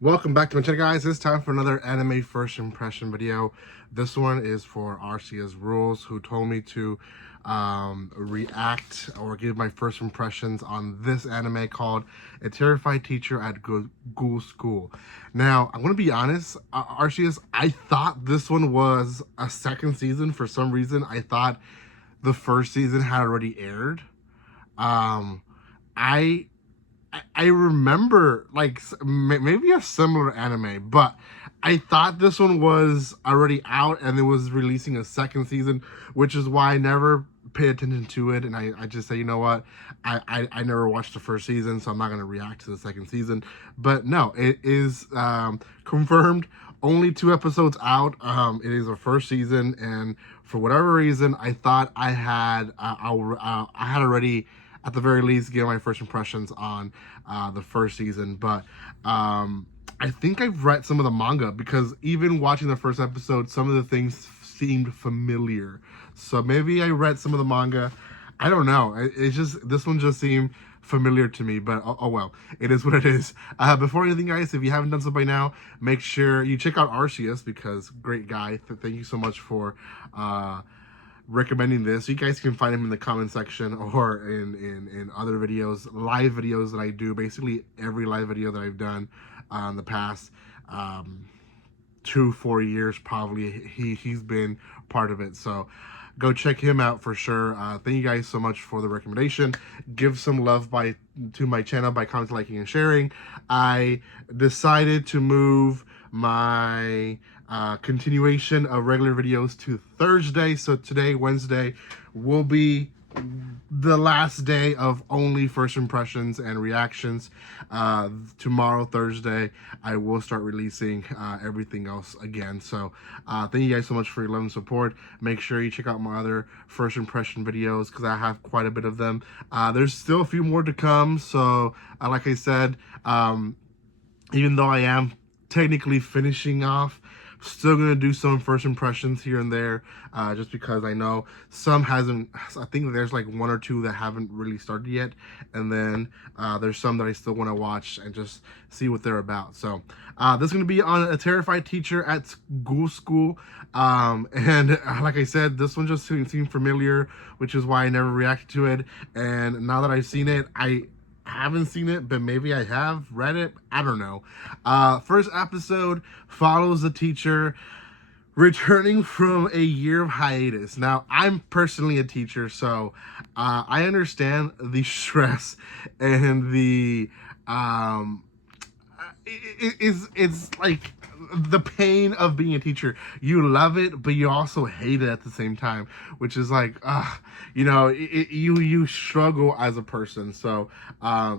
Welcome back to my channel, guys. It's time for another anime first impression video. This one is for RCS Rules, who told me to react or give my first impressions on this anime called A Terrified Teacher at Ghoul School. Now, I'm going to be honest, RCS, I thought this one was a second season. For some reason, I thought the first season had already aired. Um, I I remember like maybe a similar anime, but I thought this one was already out and it was releasing a second season, which is why I never paid attention to it. And I just say, you know what, I never watched the first season, so I'm not going to react to the second season. But no, it is confirmed. Only 2 episodes out. It is the first season, and for whatever reason, I thought I had already, at the very least, give my first impressions on the first season. But I think I've read some of the manga, because even watching the first episode, some of the things seemed familiar. So maybe I read some of the manga. I don't know. It's just, this one just seemed familiar to me, but oh well, it is what it is. Before anything, guys, if you haven't done so by now, make sure you check out Arceus, because great guy. Thank you so much for recommending this. You guys can find him in the comment section or in other videos, live videos that I do. Basically every live video that I've done in the past 2-4 years, probably he's been part of it. So go check him out for sure. Thank you guys so much for the recommendation. Give some love to my channel by commenting, liking, and sharing. I decided to move my continuation of regular videos to Thursday. So today, Wednesday, will be the last day of only first impressions and reactions. Tomorrow, Thursday, I will start releasing everything else again. So thank you guys so much for your love and support. Make sure you check out my other first impression videos, because I have quite a bit of them. There's still a few more to come. So like I said, even though I am technically finishing off, still gonna do some first impressions here and there, just because I know some hasn't. I think there's like 1 or 2 that haven't really started yet, and then there's some that I still want to watch and just see what they're about. So this is gonna be on A Terrified Teacher at Ghoul School, and like I said, this one just seemed familiar, which is why I never reacted to it. And now that I've seen it, I haven't seen it, but maybe I have read it. I don't know. First episode follows the teacher returning from a year of hiatus. Now, I'm personally a teacher, so I understand the stress and the it's like the pain of being a teacher. You love it, but you also hate it at the same time, which is like, you struggle as a person. So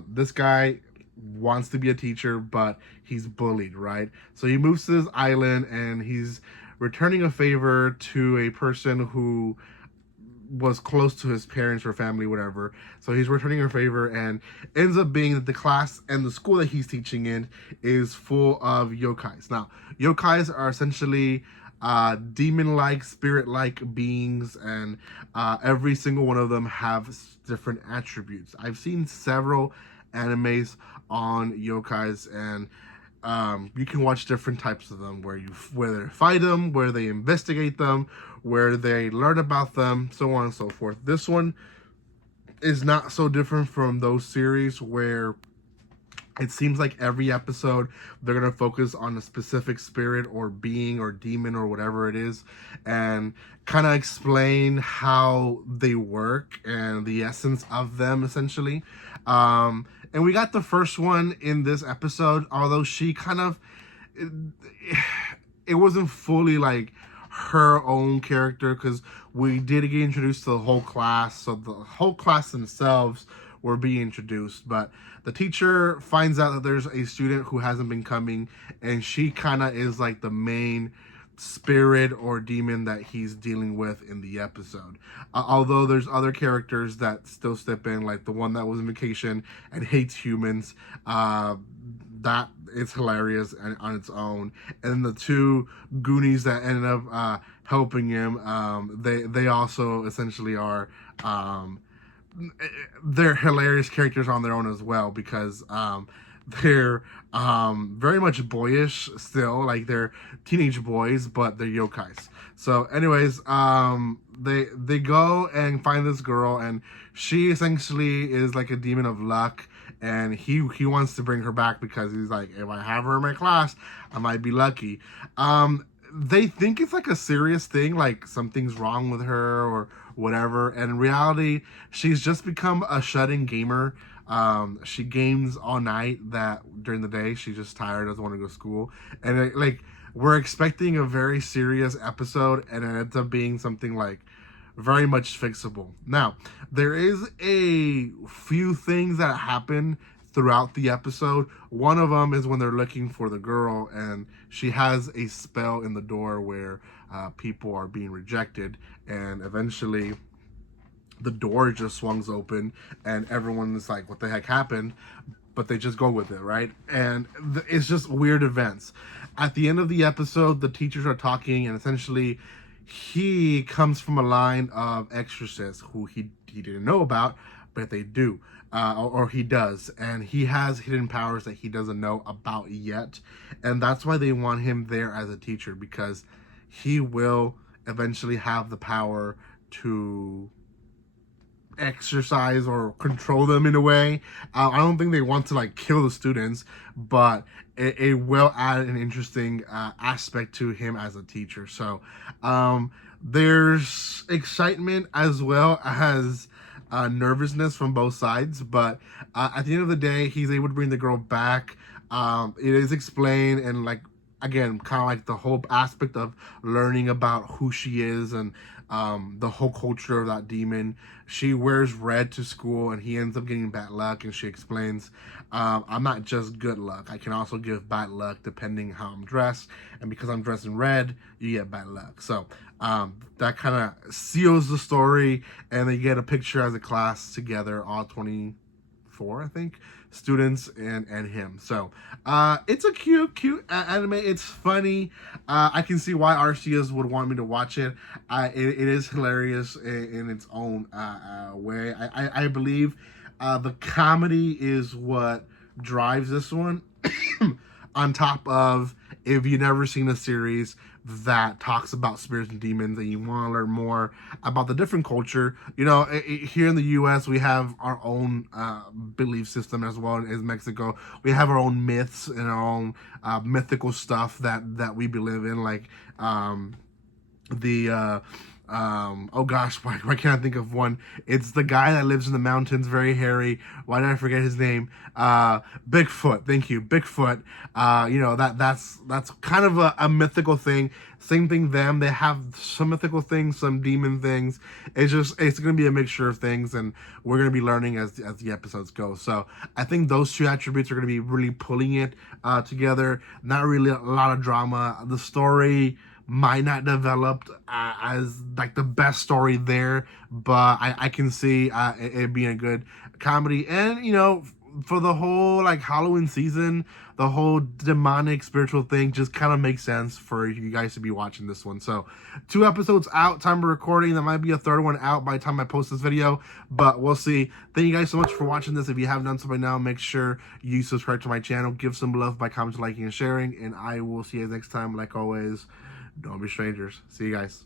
this guy wants to be a teacher, but he's bullied, right? So he moves to this island, and he's returning a favor to a person who was close to his parents or family, whatever. So he's returning a favor, and ends up being that the class and the school that he's teaching in is full of yokais. Now, yokais are essentially demon-like, spirit-like beings, and every single one of them have different attributes. I've seen several animes on yokais, and you can watch different types of them, where they fight them, where they investigate them, where they learn about them, so on and so forth. This one is not so different from those series, where it seems like every episode they're going to focus on a specific spirit or being or demon or whatever it is, and kind of explain how they work and the essence of them, essentially. And we got the first one in this episode, although she kind of, it wasn't fully like her own character, because we did get introduced to the whole class. So the whole class themselves were being introduced, but the teacher finds out that there's a student who hasn't been coming, and she kind of is like the main spirit or demon that he's dealing with in the episode. Although there's other characters that still step in, like the one that was on vacation and hates humans. That is hilarious on its own. And the 2 Goonies that ended up helping him, they also essentially are they're hilarious characters on their own as well, because they're very much boyish still, like they're teenage boys, but they're yokais. So anyways, they go and find this girl, and she essentially is like a demon of luck, and he wants to bring her back because he's like, if I have her in my class, I might be lucky. They think it's like a serious thing, like something's wrong with her or whatever, and in reality, she's just become a shut-in gamer. She games all night, that during the day she's just tired, doesn't want to go to school, and like we're expecting a very serious episode, and it ends up being something like very much fixable. Now, there is a few things that happen throughout the episode. One of them is when they're looking for the girl, and she has a spell in the door where people are being rejected, and eventually the door just swings open, and everyone's like, what the heck happened? But they just go with it, right? And it's just weird events. At the end of the episode, the teachers are talking, and essentially he comes from a line of exorcists who he didn't know about, but they do, or he does, and he has hidden powers that he doesn't know about yet, and that's why they want him there as a teacher, because he will eventually have the power to exercise or control them in a way. I don't think they want to like kill the students, but it will add an interesting aspect to him as a teacher. So there's excitement as well as nervousness from both sides, but at the end of the day, he's able to bring the girl back. It is explained, and like, again, kind of like the whole aspect of learning about who she is, and the whole culture of that demon. She wears red to school, and he ends up getting bad luck, and she explains, I'm not just good luck, I can also give bad luck depending how I'm dressed, and because I'm dressed in red, you get bad luck. So that kind of seals the story, and they get a picture as a class together, all 24, I think, students and him. So it's a cute anime. It's funny. I can see why RCS would want me to watch it. It is hilarious in its own way. I believe the comedy is what drives this one. On top of, if you've never seen a series that talks about spirits and demons and you want to learn more about the different culture, you know, here in the US we have our own belief system, as well as Mexico. We have our own myths and our own mythical stuff that we believe in, like oh gosh, why can't I think of one? It's the guy that lives in the mountains, very hairy. Why did I forget his name? Bigfoot. Thank you, Bigfoot. You know, that's kind of a mythical thing. Same thing. They have some mythical things, some demon things. It's gonna be a mixture of things, and we're gonna be learning as the episodes go. So I think those two attributes are gonna be really pulling it together. Not really a lot of drama. The story might not developed as like the best story there, but I can see it being a good comedy. And you know, for the whole like Halloween season, the whole demonic spiritual thing just kind of makes sense for you guys to be watching this one. So 2 episodes out, time of recording. There might be a 3rd one out by the time I post this video, but we'll see. Thank you guys so much for watching this. If you haven't done so by now, make sure you subscribe to my channel, give some love by commenting, liking, and sharing, and I will see you guys next time. Like always, don't be strangers. See you guys.